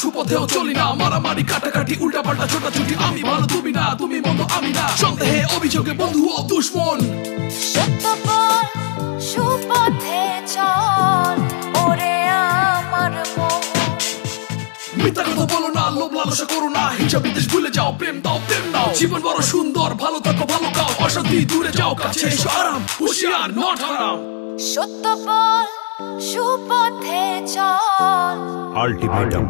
সুপথেও চলি না, মারামারি কাটাকাটি উল্টাপাল্টা ছোটাছুটি, আমি ভালো তুমি না, তুমি মন্দ আমি না, সন্দেহে অভিযোগে বন্ধু ও দুশ্মন। সত্য বল সুপথে চল ওরে আমার মন। মিথ্যা কথা বলো না, লোভ লালসা করো না, হিংসা বিদ্বেষ ভুলে যাও, প্রেম দাও প্রেম নাও, জীবন বড় সুন্দর, ভালো থাকো ভালো খাও, অশান্তি দূরে যাও, কাছে এসো আরাম, হুঁশিয়ার নট হারাম। সত্য বল সুপথে চল। আল্টিমেটাম।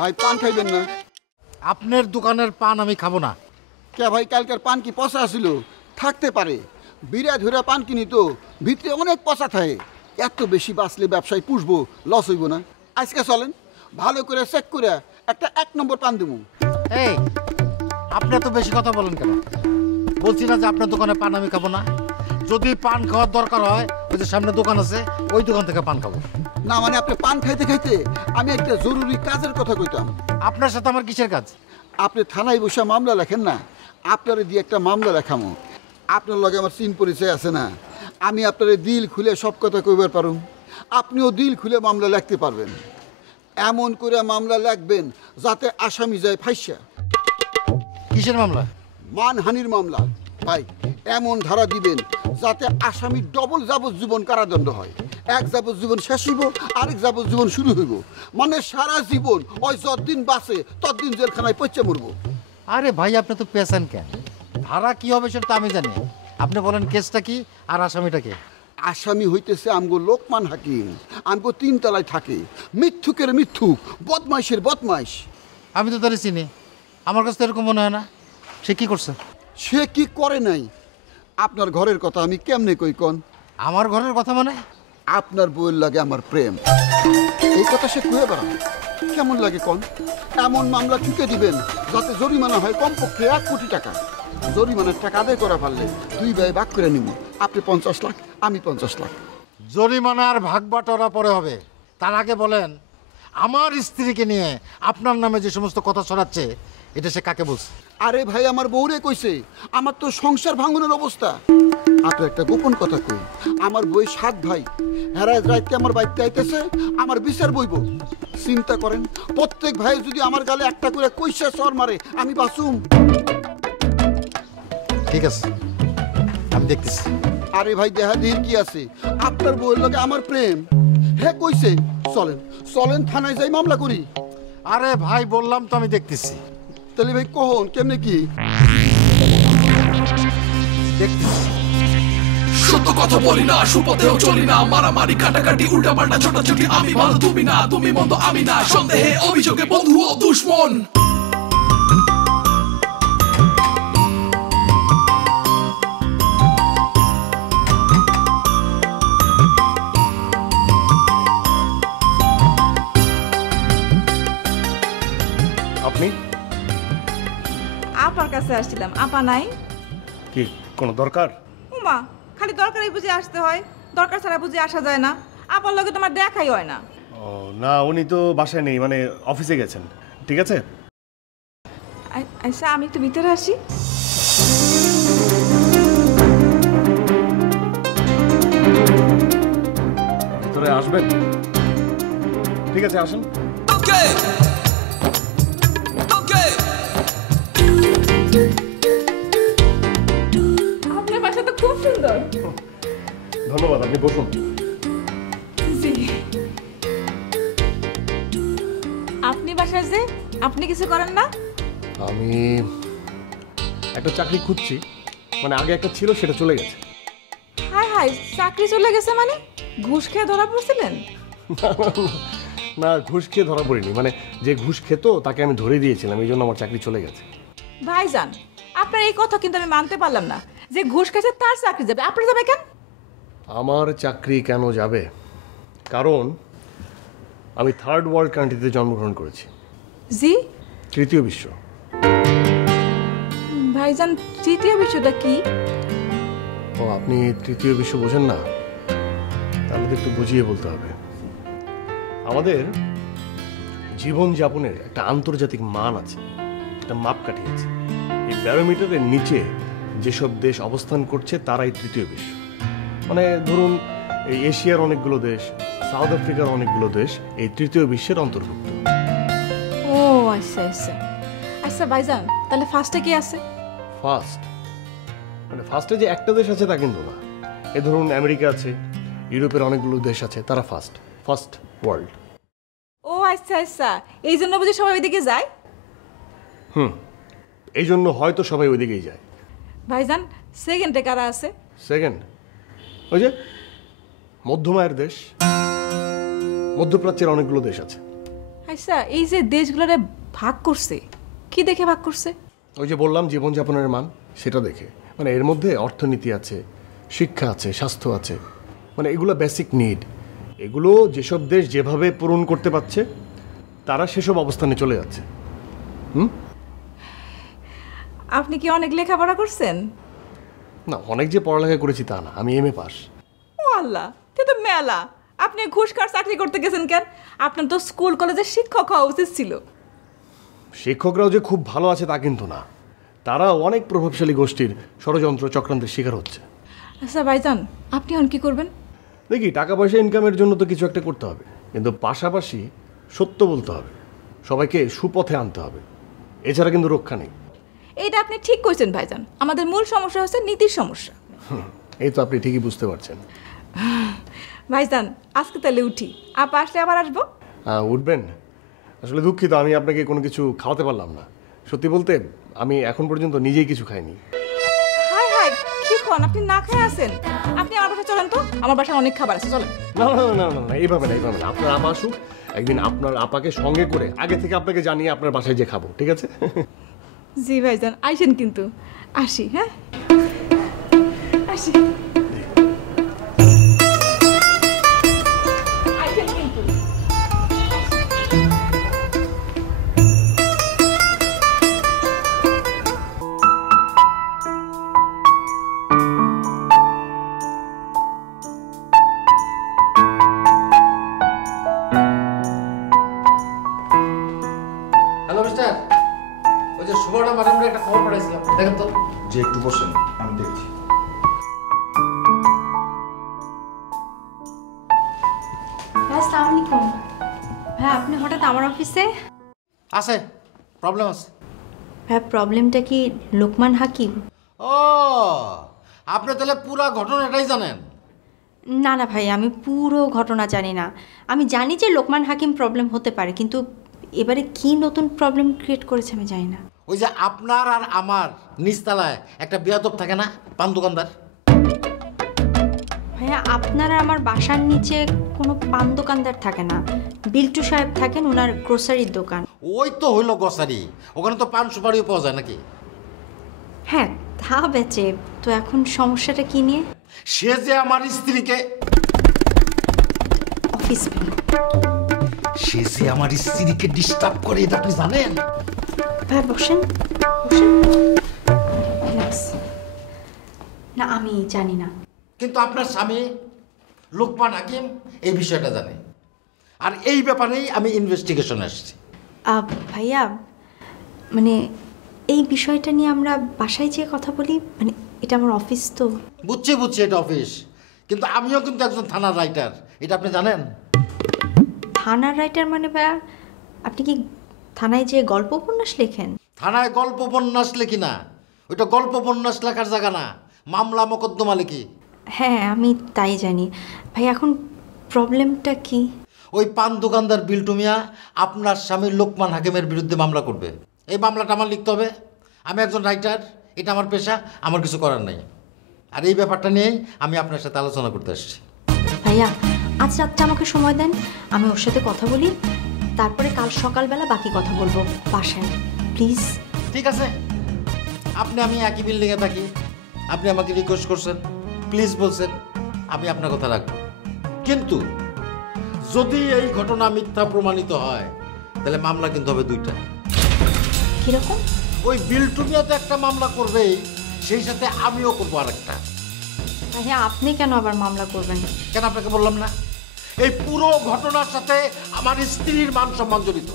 ভাই পান খাইবেন না? আপনার দোকানের পান আমি খাবো না। কে ভাই, কালকের পান কি পচা ছিল? থাকতে পারে, বিড়া ধরে পান কিনি তো ভিতরে অনেক পচা থাকে। এত বেশি বাঁচলে ব্যবসায় পুষবো, লস হইব না। আজকে চলেন ভালো করে চেক করে একটা 1 নম্বর পান দেবো। এই আপনি এত বেশি কথা বলেন কেন? বলছি না যে আপনার দোকানে পান আমি খাবো না। যদি পান খাওয়ার দরকার হয়, ওই যে সামনে দোকান আছে, ওই দোকান থেকে পান খাবো। না মানে আপনি পান খাইতে খাইতে আমি একটা জরুরি কাজের কথা কইতাম। আপনার সাথে আমার কিসের কাজ? আপনি থানায় বসে মামলা লেখেন না, আপনারে দিয়ে একটা মামলা লেখামো। আপনার লগে আমার চিন পরিচয় আছে না, আমি আপনারে দিল খুলে সব কথা কইবার পারুম, আপনিও দিল খুলে মামলা লিখতে পারবেন। এমন করে মামলা লিখবেন যাতে আসামি যায় ফাইসা। কিসের মামলা? মানহানির মামলা। ভাই এমন ধারা দিবেন যাতে আসামি ডবল যাবজ্জীবন কারাদণ্ড হয়। এক যাবজ্জীবন শেষ হইব, আরেক যাবজ্জীবন শুরু হইব, মানে সারা জীবন ওই যতদিন বাঁচে ততদিন জেলখানায় পচে মরবো। আরে ভাই আপনি তো পেশেন্ট কেন? ধারা কি হবে সেটা তো আমি জানি। আপনি বলেন কেসটা কি আর আসামিটা কে? আসামি হইতেছে আমগো লোকমান হাকিম, আমগো 3 তলায় থাকে, মিথ্যুকের মিথ্যুক, বদমাইশের বদমাইশ। আমি তো তাহলে চিনি, আমার কাছে তো এরকম মনে হয় না। সে কি করছে? সে কি করে নাই? আপনার ঘরের কথা আমি কেমনে কই কন? আমার ঘরের কথা মানে? আপনার বউয়ের লাগে আমার প্রেম, এই কথা সে কয়ে বেড়ায়। কেমন লাগে কন? এমন মামলা ঠুকে দিবেন যাতে জরিমানা হয় কমপক্ষে 1 কোটি টাকা। জরিমানার টাকা আদায় করা পারলে 2 ভাই ভাগ করে নিব, আপনি 50 লাখ, আমি 50 লাখ। জরিমানার ভাগ বাটোয়ারা পরে হবে, তার আগে বলেন আমার স্ত্রীকে নিয়ে আপনার নামে যে সমস্ত কথা ছড়াচ্ছে এটা সে কাকে বলছে? আরে ভাই আমার বউরে কইছে, আমার তো সংসার ভাঙনের অবস্থা। আপনার একটা গোপন কথা কই, আমার বই 7 ভাই, হেরাজ রাইতে আমার বাড়িতে আইতেছে, আমার বিচার বইব। চিন্তা করেন, প্রত্যেক ভাই যদি আমার গালে একটা করে কইসা চর মারে, আমি বাঁচুম? ঠিক আছে, আমি দেখতেছি। আরে ভাই দেহাদির কি আছে, আপনার বউয়ের লগে আমার প্রেম। হ্যাঁ কইছে, চলেন চলেন থানায় যাই মামলা করি। আরে ভাই বললাম তো আমি দেখতেছি। তাহলে ভাই কখন কেমনে কি দেখতেছি? সত্য কথা বলি না, সুপথেও চলি না, মারামারি কাটাকাটি উল্টাপাল্টা ছোটাছুটি, আমি ভালো তুমি না, তুমি মন্দ আমি না, সন্দেহে অভিযোগে বন্ধু ও দুশ্মন। আপনি? আপার কাছে আসছিলাম। আপা নাই? কি কোনো দরকার? উমা, খালি দরকারই বুঝে আসতে হয়, দরকার ছাড়া বুঝে আসা যায় না। আপার লগে তোমার দেখাই হয় না। ও না, উনি তো বাসায় নেই, মানে অফিসে গেছেন। ঠিক আছে, আচ্ছা আমি একটু ভিতরে আসি। ভিতরে আসবেন? ঠিক আছে, আসেন। আপনার বাসা তো খুব সুন্দর। ধন্যবাদ, আপনি বসুন। আপনি বাসায় যে আপনি কিছু করেন না? আমি একটা চাকরি খুঁজছি, মানে আগে একটা ছিল, সেটা চলে গেছে। হাই হাই, চাকরি চলে গেছে মানে? ঘুষ খেয়ে ধরা পড়ছিলেন? না, ঘুষ খেয়ে ধরা পড়িনি, মানে যে ঘুষ খেত তাকে আমি ধরে দিয়েছিলাম, এই জন্য আমার চাকরি চলে গেছে। ভাইজান, আপনার এই কথা কিন্তু আমি মানতে পারলাম না যে ঘুষ খেয়েছে তার চাকরি যাবে, আপনার যাবে কেন? আমার চাকরি কেন যাবে? কারণ আমি 3rd ওয়ার্ল্ড কান্ট্রিতে জন্মগ্রহণ করেছি। জি? 3য় বিশ্ব। ভাইজান 3য় বিশ্বটা কি? ও, আপনি 3য় বিশ্ব বোঝেন না? তাহলে তো একটু বুঝিয়ে বলতে হবে। আমাদের জীবনযাপনের একটা আন্তর্জাতিক মান আছে, একটা মাপকাঠি আছে। ব্যারোমিটারের নিচে যেসব দেশ অবস্থান করছে তারাই তৃতীয় বিশ্ব। মানে ধরুন এই এশিয়ার অনেকগুলো দেশ, সাউথ আফ্রিকার অনেকগুলো দেশ এই তৃতীয় বিশ্বের অন্তর্ভুক্ত। ও আচ্ছা আচ্ছা আচ্ছা ভাইজান, তাহলে ফার্স্টে কি আছে? ফার্স্ট মানে ফার্স্টে যে একটা দেশ আছে তা কিন্তু না। এ ধরুন আমেরিকা আছে, ইউরোপের অনেকগুলো দেশ আছে, তারা ফার্স্ট ওয়ার্ল্ড। ও আচ্ছা আচ্ছা, এই জন্য বুঝি সবাই ওইদিকে যায়? এই জন্য হয়তো সবাই ওইদিকেই যায়। ভাইজান সেকেন্ডে কারা আছে? সেকেন্ড ওই যে মধ্যমায়ের দেশ, মধ্যপ্রাচ্যের অনেকগুলো দেশ আছে। আচ্ছা, এই যে দেশগুলোরে ভাগ করছে, কি দেখে ভাগ করছে? ওই যে বললাম জীবনযাপনের মান, সেটা দেখে। মানে এর মধ্যে অর্থনীতি আছে, শিক্ষা আছে, স্বাস্থ্য আছে, মানে এগুলো বেসিক নিড। এগুলো যেসব দেশ যেভাবে পূরণ করতে পারছে তারা সেসব অবস্থানে চলে যাচ্ছে। আপনি কি অনেক লেখাপড়া করছেন? না, অনেক যে পড়ালেখা করেছি তা না, আমি MA পাস। ও আল্লাহ, তে তো মেলা। আপনি ঘুষ খাওয়ার চাকরি করতে গেছেন কেন? আপনার তো স্কুল কলেজের শিক্ষক হওয়া উচিত ছিল। শিক্ষকরাও যে খুব ভালো আছে তা কিন্তু না, তারা অনেক প্রভাবশালী গোষ্ঠীর ষড়যন্ত্র চক্রান্তের শিকার হচ্ছে। আচ্ছা ভাইজান, আপনি এখন কি করবেন? দেখি, টাকা পয়সা ইনকামের জন্য তো কিছু একটা করতে হবে, কিন্তু পাশাপাশি সত্য বলতে হবে, সবাইকে সুপথে আনতে হবে, এছাড়া কিন্তু রক্ষা নেই। এইটা আপনি ঠিক কইছেন ভাইজান, আমাদের মূল সমস্যা হচ্ছে নীতির সমস্যা। এই তো আপনি ঠিকই বুঝতে পারছেন। ভাইজান আজকে তাহলে উঠি, আপা আসলে আবার আসবো। উঠবেন? আসলে দুঃখিত, আমি আপনাকে কোনো কিছু খাওয়াতে পারলাম না। সত্যি বলতে আমি এখন পর্যন্ত নিজেই কিছু খাইনি। হাই হাই, কি কোন, আপনি না খেয়ে আছেন? আপনি আমার বাসায় চলেন তো, আমার বাসায় অনেক খাবার আছে, চলেন। না না না না না, এইভাবে না, এইভাবে না। আপনার আপা আসুক, একদিন আপনার আপাকে সঙ্গে করে আগে থেকে আপনাকে জানিয়ে আপনার বাসায় যে খাবো, ঠিক আছে? জি ভাইজান, আইসেন কিন্তু। আসি, হ্যাঁ আসি। আইসেন কিন্তু। হ্যালো মিস্টার, ওই যে সুবর্ণা ম্যাডামকে একটা খবর পাঠাইছিলাম, দেখেন তো। যে একটু বসেন, আমি দেখছি। হ্যাঁ, আসসালামু আলাইকুম। হ্যাঁ, আপনি হঠাৎ আমার অফিসে? আছে, প্রবলেম আছে। হ্যাঁ, প্রবলেমটা কি লোকমান হাকিম? ও, আপনি তাহলে পুরো ঘটনাটাই জানেন? না না ভাই, আমি পুরো ঘটনা জানি না। আমি জানি যে লোকমান হাকিম প্রবলেম হতে পারে, কিন্তু এবারে কি নতুন প্রবলেম ক্রিয়েট করেছে আমি জানি না। ওই যে আপনার আর আমার নিচতলায় একটা বেয়াদব থাকে না, পান দোকানদার। ভাইয়া, আপনার আর আমার বাসার নিচে কোনো পান দোকানদার থাকে না। বিল্টু সাহেব থাকেন, ওনার গ্রোসারির দোকান। ওই তো হইলো গ্রোসারি, ওখানে তো পান সুপারিও পাওয়া যায় নাকি? হ্যাঁ, তা বেচে। তো এখন সমস্যাটা কি নিয়ে? সে যে আমার স্ত্রীকে অফিস সে যে আমার স্ত্রীকে ডিস্টার্ব করে, এটা আপনি জানেন? ভাই বসেন বসেন। Relax। না, আমি জানি না। কিন্তু আপনার স্বামী লোকমান হাকিম এই বিষয়টা জানে, আর এই ব্যাপারেই আমি ইনভেস্টিগেশন আসছি। ভাইয়া, মানে এই বিষয়টা নিয়ে আমরা বাসায় যেয়ে কথা বলি, মানে এটা আমার অফিস তো। বুঝছি এটা অফিস, কিন্তু আমিও কিন্তু একজন থানার রাইটার, এটা আপনি জানেন? থানার রাইটার মানে ভাইয়া, আপনি কি থানায় যেয়ে গল্প উপন্যাস লেখেন? থানায় গল্প উপন্যাস লেখি না, ওইটা গল্প উপন্যাস লেখার জায়গা না, মামলা মোকদ্দমা লিখি। হ্যাঁ, আমি তাই জানি। ভাই, এখন প্রবলেমটা কি? ওই পান দোকানদার বিল্টু মিয়া আপনার স্বামী লোকমান হাকিমের বিরুদ্ধে মামলা করবে। এই মামলাটা আমার লিখতে হবে, আমি একজন রাইটার, এটা আমার পেশা, আমার কিছু করার নেই। আর এই ব্যাপারটা নিয়েই আমি আপনার সাথে আলোচনা করতে আসছি। ভাইয়া, আজ রাতটা আমাকে সময় দেন, আমি ওর সাথে কথা বলি, তারপরে কাল সকালবেলা বাকি কথা বলবো বাসায়, প্লিজ। ঠিক আছে, আমি একই বিল্ডিংয়ে থাকি, আপনি আমাকে রিকোয়েস্ট করছেন, প্লিজ বলছেন, আমি আপনার কথা রাখবো। কিন্তু যদি এই ঘটনা মিথ্যা প্রমাণিত হয়, তাহলে মামলা কিন্তু হবে দুইটা। কিরকম? ওই বিল্টু মিয়া তো একটা মামলা করবেই, সেই সাথে আমিও করবো আরেকটা। ভাইয়া, আপনি কেন আবার মামলা করবেন? কেন আপনাকে বললাম না, এই পুরো ঘটনার সাথে আমার স্ত্রীর মান সম্মান জড়িত।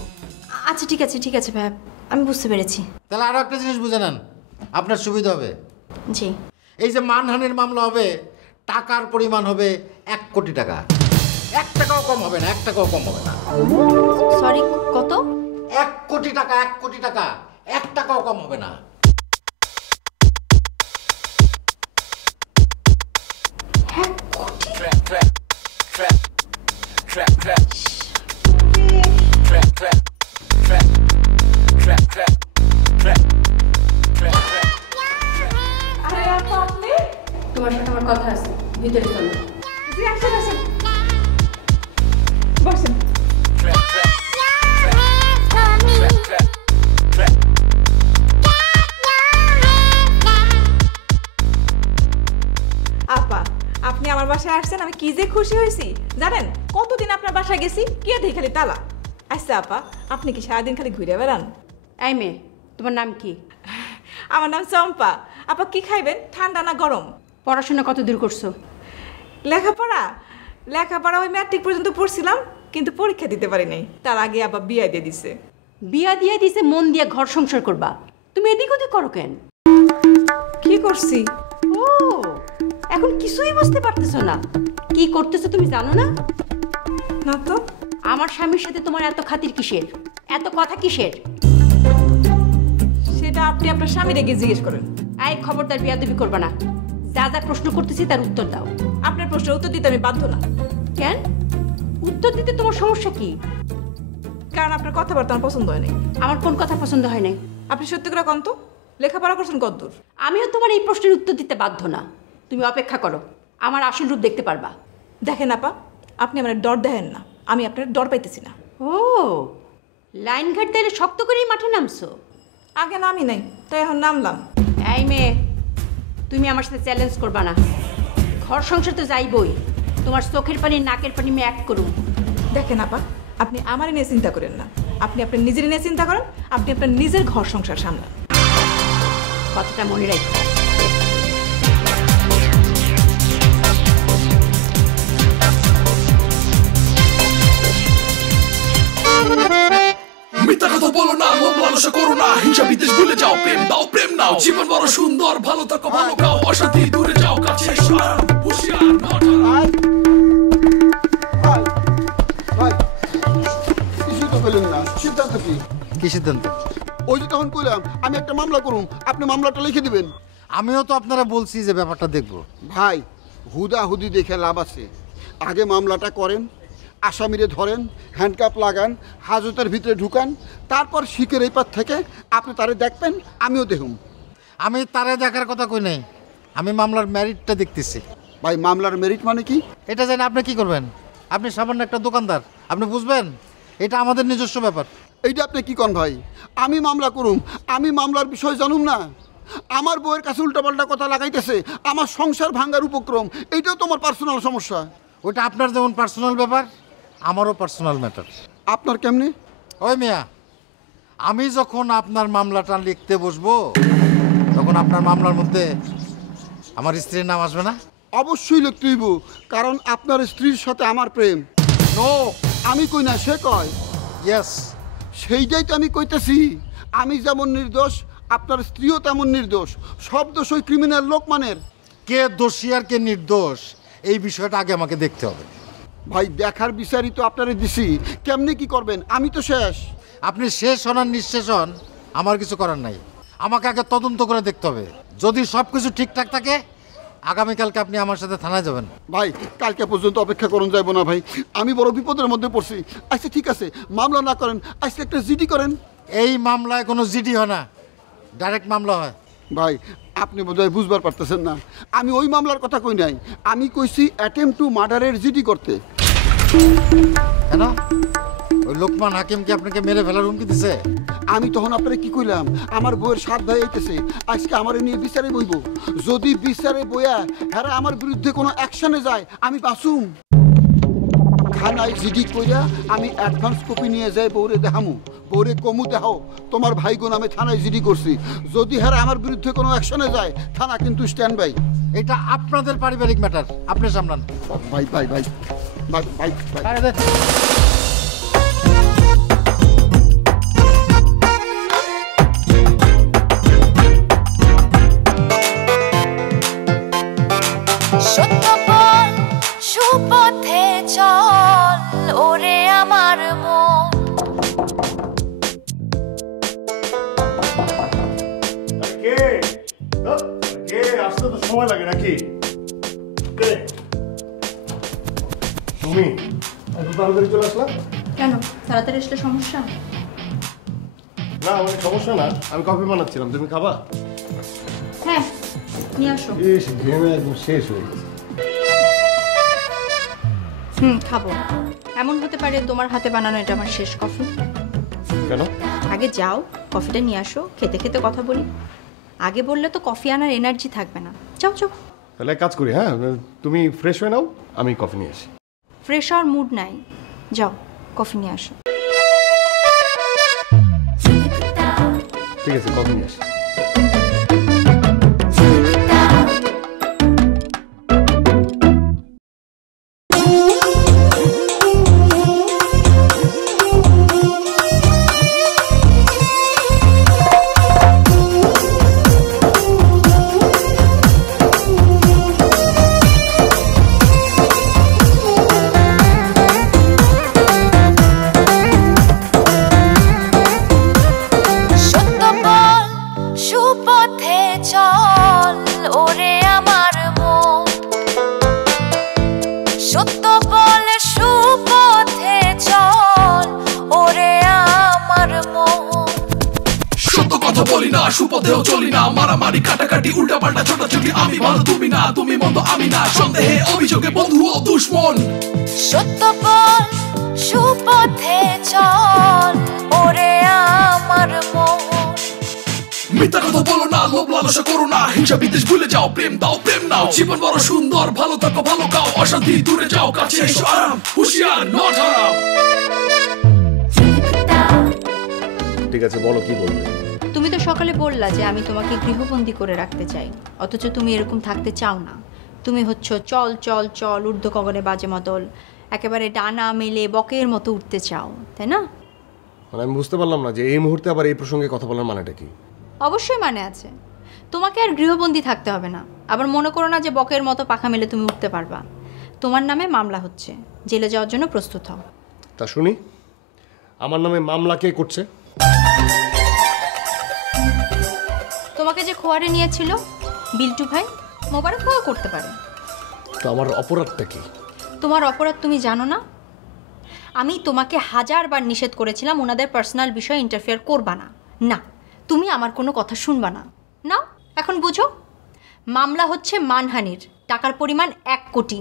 আচ্ছা ঠিক আছে ভাইয়া, আমি বুঝতে পেরেছি। তাহলে আরো একটা জিনিস বুঝে নেন, আপনার সুবিধা হবে। জি। এই যে মানহানির মামলা হবে, টাকার পরিমাণ হবে 1 কোটি টাকা। 1 টাকাও কম হবে না, 1 টাকাও কম হবে না। সরি, কত? 1 কোটি টাকা, 1 কোটি টাকা, 1 টাকাও কম হবে না। আরে আপা আপনি? তোমার সাথে আমার কথা আছে, ভিতরে চলো। জি আসেন আসেন, বসেন। আপা আপনি আমার বাসায় আসছেন, আমি কি যে খুশি হয়েছি জানেন। কতদিন আপনার বাসায় গেছি, কে দেখি খালি তালা। আচ্ছা আপা, আপনি কি সারাদিন খালি ঘুরে বেড়ান? এই মেয়ে, তোমার নাম কি? আমার নাম চম্পা। আপা কি খাইবেন, ঠান্ডা না গরম? পড়াশোনা কত দূর করছো? লেখাপড়া লেখাপড়া ওই ম্যাট্রিক পর্যন্ত পড়ছিলাম, কিন্তু পরীক্ষা দিতে পারি নাই। তার আগে আবার বিয়ে দিয়ে দিছে। বিয়া দিয়ে দিছে মন দিয়ে ঘর সংসার করবা, তুমি এদিক ওদিক করো কেন? কি করছি? ও, এখন কিছুই বুঝতে পারতেছো না? কি করতেছো তুমি জানো না? না তো। আমার স্বামীর সাথে তোমার এত খাতির কিসের, এত কথা কিসের? সেটা আপনি আপনার স্বামীরে গিয়ে জিজ্ঞেস করেন। এই খবরদার বিয়াদবি করবা না। যা যা প্রশ্ন করতেছি তার উত্তর দাও। আপনার প্রশ্নের উত্তর দিতে আমি বাধ্য না। কেন? উত্তর দিতে তোমার সমস্যা কি? কারণ আপনার কথাবার্তা আমার পছন্দ হয় নাই। আমার কোন কথা পছন্দ হয় নাই? আপনি সত্যি করে কন তো, লেখাপড়া করছেন কতদূর? আমিও তোমার এই প্রশ্নের উত্তর দিতে বাধ্য না। তুমি অপেক্ষা করো, আমার আসল রূপ দেখতে পারবা। দেখেন আপা, আপনি আমার ডর দেখেন না, আমি আপনার ডর পাইতেছি না। ও, লাইন ঘাট দিলে শক্ত করেই মাঠে নামছো। আগে নামি নাই, তাই এখন নামলাম। এই মেয়ে, তুমি আমার সাথে চ্যালেঞ্জ করবা না। ঘর সংসার তো যাইবই, তোমার চোখের পানি নাকের পানি আমি এক করুম। দেখেন আপা, আপনি আমারই নিয়ে চিন্তা করেন না, আপনি আপনার নিজের নিয়ে চিন্তা করেন। আপনি আপনার নিজের ঘর সংসার সামলান। কথাটা মনে রাখো। মিথ্যা কথা বলো না, লোভ লালসা করো না, হিংসা বিদ্বেষ ভুলে যাও, প্রেম দাও প্রেম নাও। জীবন বড় সুন্দর, ভালো থাকো ভালো খাও, অশান্তি দূরে যাও, কাছে এসো আরাম, হুঁশিয়ার ভাই ভাই ভাই, কিছু তো বললেন না, সিদ্ধান্ত কি? কি সিদ্ধান্ত? ওই যে তখন কইলাম আমি একটা মামলা করুম, আপনি মামলাটা লিখে দিবেন। আমিও তো আপনারা বলছি যে ব্যাপারটা দেখবো। ভাই হুদাহুদি দেখে লাভ আছে, আগে মামলাটা করেন, আসামিরে ধরেন, হ্যান্ডকাপ লাগান, হাজতের ভিতরে ঢুকান, তারপর শিখের এই পার থেকে আপনি তারে দেখবেন, আমিও দেখুম। আমি তারে দেখার কথা কই নাই, আমি মামলার মেরিটটা দেখতেছি। ভাই মামলার মেরিট মানে কি? এটা জানি আপনি কি করবেন? আপনি সামান্য একটা দোকানদার, আপনি বুঝবেন? এটা আমাদের নিজস্ব ব্যাপার। এইটা আপনি কি কন ভাই? আমি মামলা করুম, আমি মামলার বিষয় জানুম না? আমার বউয়ের কাছে উল্টাপাল্টা কথা লাগাইতেছে, আমার সংসার ভাঙার উপক্রম, এইটাও তোমার পার্সোনাল সমস্যা। ওইটা আপনার যেমন পার্সোনাল ব্যাপার, আমারও পার্সোনাল ম্যাটার। আপনার কেমনে? ওই মিয়া, আমি যখন আপনার মামলাটা লিখতে বসবো, তখন আপনার মামলার মধ্যে আমার স্ত্রীর নাম আসবে না? অবশ্যই লিখতে হইব, কারণ আপনার স্ত্রীর সাথে আমার প্রেম। নো, আমি কই না, সে কয়। ইয়েস, সেইটাই তো আমি কইতেছি। আমি যেমন নির্দোষ, আপনার স্ত্রীও তেমন নির্দোষ। সব দোষ ওই ক্রিমিনাল লোকমানের। কে দোষী আর কে নির্দোষ এই বিষয়টা আগে আমাকে দেখতে হবে। ভাই দেখার বিচারই তো আপনারে দিছি, কেমনে কি করবেন? আমি তো শেষ। আপনি শেষ হন আর নিঃশেষ হন, আমার কিছু করার নাই। আমাকে আগে তদন্ত করে দেখতে হবে। যদি সব কিছু ঠিকঠাক থাকে, আগামীকালকে আপনি আমার সাথে থানায় যাবেন। ভাই কালকে পর্যন্ত অপেক্ষা করুন যাইব না ভাই, আমি বড় বিপদের মধ্যে পড়ছি। আচ্ছা ঠিক আছে, মামলা না করেন, আজকে একটা জিডি করেন। এই মামলায় কোনো জিডি হয় না, ডাইরেক্ট মামলা হয়। ভাই আপনি বোধহয় বুঝবার পারতেছেন না, আমি ওই মামলার কথা কই নাই, আমি কইছি অ্যাটেম্প টু মার্ডারের জিডি করতে। কেন? ওই লোকমান হাকিমকে আপনাকে মেরে ফেলার হুমকি দিছে? আমি তখন আপনারা কি কইলাম, আমার বইয়ের সাত ভাই আইতেছে, আজকে আমার নিয়ে বিচারে বইব। যদি বিচারে বইয়া হ্যাঁ আমার বিরুদ্ধে কোনো অ্যাকশনে যায়, আমি বাঁচুম। থানায় জিডি কইরা আমি অ্যাডভান্স কপি নিয়ে যাই বউরে দেখামু, বউরে কমু দেখাও তোমার ভাইগো নামে থানায় জিডি করছি। যদি হ্যাঁ আমার বিরুদ্ধে কোনো অ্যাকশনে যায়, থানা কিন্তু স্ট্যান্ড বাই। এটা আপনাদের পারিবারিক ম্যাটার, আপনি সামলান। ভাই ভাই ভাই ভাই ভাই ভাই সত্য বল সুপথে চল ওরে আমার মন আসতে তো সময় লাগে নাকি? তুমি এত তাড়াতাড়ি চলে আসলাম কেন তাড়াতাড়ি আসলে সমস্যা? না মানে সমস্যা না, আমি কফি বানাচ্ছিলাম, তুমি খাবা? হ্যাঁ নিয়ে আসো। ঘেমে একদম শেষ হয়ে গেছে। খাবো। এমন হতে পারে তোমার হাতে বানানো এটা আমার শেষ কফি। কেন? আগে যাও কফিটা নিয়ে আসো, খেতে খেতে কথা বলি। আগে বললে তো কফি আনার এনার্জি থাকবে না। যাও যাও। তাহলে এক কাজ করি, হ্যাঁ তুমি ফ্রেশ হয়ে নাও, আমি কফি নিয়ে আসি। ফ্রেশ হওয়ার মুড নাই, যাও কফি নিয়ে আসো। ঠিক আছে, কফি নিয়ে আসি। সত্য বল সুপথে চল ওরে আমার মন সত্য বল সুপথে চল ওরে আমার মন সত্য কথা বলি না, সুপথেও চলি না, মারামারি কাটাকাটি উল্টা পাল্টা ছোটাছুটি, আমি ভালো তুমি না, তুমি মন্দ আমি না, সন্দেহে অভিযোগে বন্ধু ও দুশ্মন। সত্য বল সুপথে চল ওরে আমার মন মিথ্যা কথা বলো না, লোভ লালসা করো না, হিংসা বিদ্বেষ ভুলে যাও, প্রেম দাও প্রেম নাও, জীবন বড় সুন্দর, ভালো থাকো ভালো খাও, অশান্তি দূরে যাও, কাছে এসো আরাম, হুঁশিয়ার নট হারাম। ঠিক আছে, বলো কি বলবে। তুমি তো সকালে বললা যে আমি তোমাকে গৃহবন্দী করে রাখতে চাই, অথচ তুমি এরকম থাকতে চাও না। তুমি হচ্ছ চল চল চল ঊর্ধ্ব গগনে বাজে মদল, একেবারে ডানা মেলে বকের মতো উঠতে চাও, তাই না? মানে আমি বুঝতে পারলাম না যে এই মুহূর্তে আবার এই প্রসঙ্গে কথা বলার মানেটা কি। অবশ্যই মানে আছে। তোমাকে আর গৃহবন্দী থাকতে হবে না। আবার মনে করো না যে বকের মতো পাখা মেলে তুমি উঠতে পারবা। তোমার নামে মামলা হচ্ছে, জেলে যাওয়ার জন্য প্রস্তুত হও। তা শুনি, আমার নামে মামলা কে করছে? তোমাকে যে খোয়ারে নিয়েছিল বিল্টু ভাই, মোবারক ভাইও করতে পারে। তো আমার অপরাধটা কি? তোমার অপরাধ তুমি জানো না? আমি তোমাকে 1000 বার নিষেধ করেছিলাম ওনাদের পার্সোনাল বিষয়ে ইন্টারফেয়ার করবা না। না, তুমি আমার কোনো কথা শুনবা না। নাও এখন বুঝো, মামলা হচ্ছে মানহানির, টাকার পরিমাণ 1 কোটি।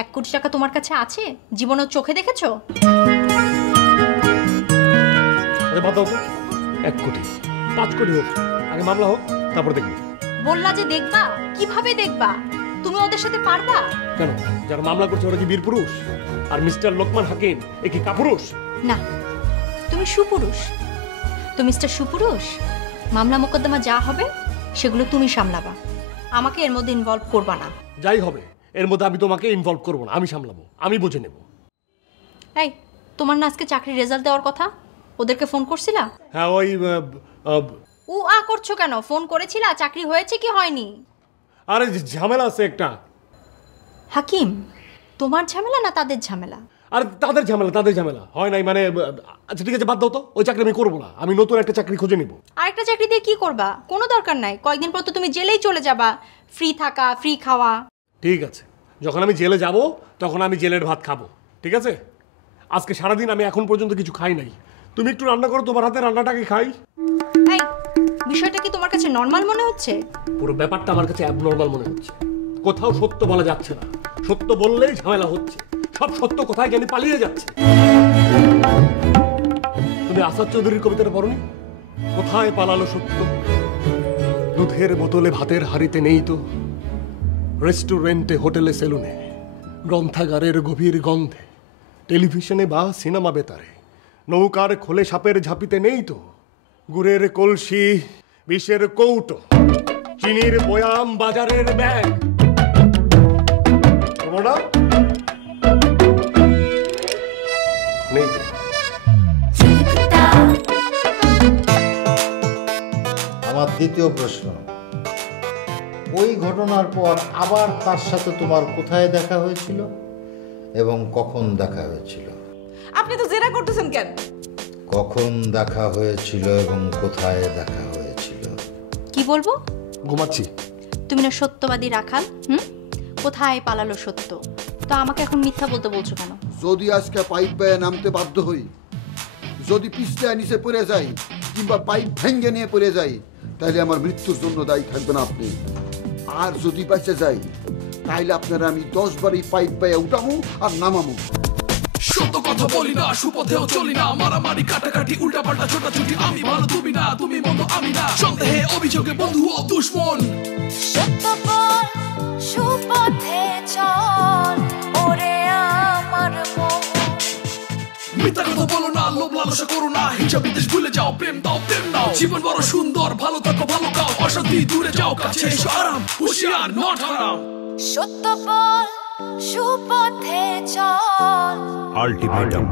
1 কোটি টাকা তোমার কাছে আছে? জীবনেও চোখে দেখেছো? বাদ দাও তো, 1 কোটি 5 কোটি হোক, আগে মামলা হোক, তারপর দেখবি। বললা যে দেখবা, কিভাবে দেখবা? তুমি ওদের সাথে পারবা? কেন, যারা মামলা করছে ওরা কি বীর পুরুষ? আর মিস্টার লোকমান হাকিম এ কি কাপুরুষ? না, তুমি সুপুরুষ। তো মিস্টার সুপুরুষ, মামলা মোকদ্দমা যা হবে সেগুলো তুমি সামলাবা, আমাকে এর মধ্যে ইনভলভ করবা না। যাই হবে এর মধ্যে আমি তোমাকে ইনভলভ করবো না, আমি সামলাবো, আমি বুঝে নেব। এই, তোমার না আজকে চাকরির রেজাল্ট দেওয়ার কথা? ওদেরকে ফোন করছিলা? হ্যাঁ, ওই ও আ করছো কেন? ফোন করেছিলা? চাকরি হয়েছে কি হয়নি? আরে ঝামেলা আছে একটা। হাকিম, তোমার ঝামেলা না তাদের ঝামেলা? আর তাদের ঝামেলা হয় নাই মানে। আচ্ছা ঠিক আছে, বাদ দাও তো, ওই চাকরি আমি করবো না, আমি নতুন একটা চাকরি খুঁজে নিব। আরেকটা চাকরি দিয়ে কি করবা? কোনো দরকার নাই, কয়েকদিন পর তো তুমি জেলেই চলে যাবা। ফ্রি থাকা, ফ্রি খাওয়া। ঠিক আছে, যখন আমি জেলে যাব তখন আমি জেলের ভাত খাবো, ঠিক আছে? আজকে সারাদিন আমি এখন পর্যন্ত কিছু খাই নাই, তুমি একটু রান্না করো, তোমার হাতে রান্নাটাকে খাই। এই, বিষয়টা কি তোমার কাছে নর্মাল মনে হচ্ছে? পুরো ব্যাপারটা আমার কাছে অ্যাবনর্মাল মনে হচ্ছে। কোথাও সত্য বলা যাচ্ছে না, সত্য বললেই ঝামেলা হচ্ছে, সব সত্য কোথায় জ্ঞানী পালিয়ে যাচ্ছে। তুমি আসাদ চৌধুরীর কবিতাটা পড়োনি? কোথায় পালালো সত্য? দুধের বোতলে ভাতের হাড়িতে নেই তো, রেস্টুরেন্টে হোটেলে সেলুনে, গ্রন্থাগারের গভীর গন্ধে, টেলিভিশনে বা সিনেমা বেতারে, নৌকার খোলে সাপের ঝাঁপিতে নেই তো, গুড়ের কলসি, বিষের কৌটো, চিনির বয়াম, বাজারের ব্যাগ। নেই তো। আমার দ্বিতীয় প্রশ্ন, ওই ঘটনার পর আবার তার সাথে তোমার কোথায় দেখা হয়েছিল এবং কখন দেখা হয়েছিল? আপনি তো জেরা করতেছেন কেন? কখন দেখা হয়েছিল এবং কোথায় দেখা হয়েছিল? কি বলবো? ঘুমাচ্ছি। তুমি না সত্যবাদী রাখাল, কোথায় পালালো সত্য? তো আমাকে এখন মিথ্যা বলতে বলছো কেন? যদি আজকে পাইপ বেয়ে নামতে বাধ্য হই, যদি পিছলে নিচে পড়ে যাই কিংবা পাইপ ভেঙে নিয়ে পড়ে যাই, তাহলে আমার মৃত্যুর জন্য দায়ী থাকবেন আপনি। আর যদি বেঁচে যাই তাইলে আপনারা আমি 10 বার এই পাইপ বেয়ে উঠামু আর নামামু। সত্য কথা বলি না, সুপথেও চলি না, মারামারি কাটাকাটি উল্টা পাল্টা ছোটাছুটি, আমি ভালো তুমি না, তুমি মন্দ আমি না, সন্দেহে অভিযোগে বন্ধু ও দুশ্মন। সত্য বল সুপথে চল ওরে আমার মন। মিথ্যা কথা বলো না, লোভ লালসা করো না, হিংসা বিদ্বেষ ভুলে যাও, প্রেম দাও প্রেম নাও, জীবন বড় সুন্দর, ভালো থাকো ভালো খাও, অশান্তি দূরে যাও, কাছে এসো আরাম, হুঁশিয়ার নট হারাম। সত্য বল সুপথে চল আল্টিমেটাম।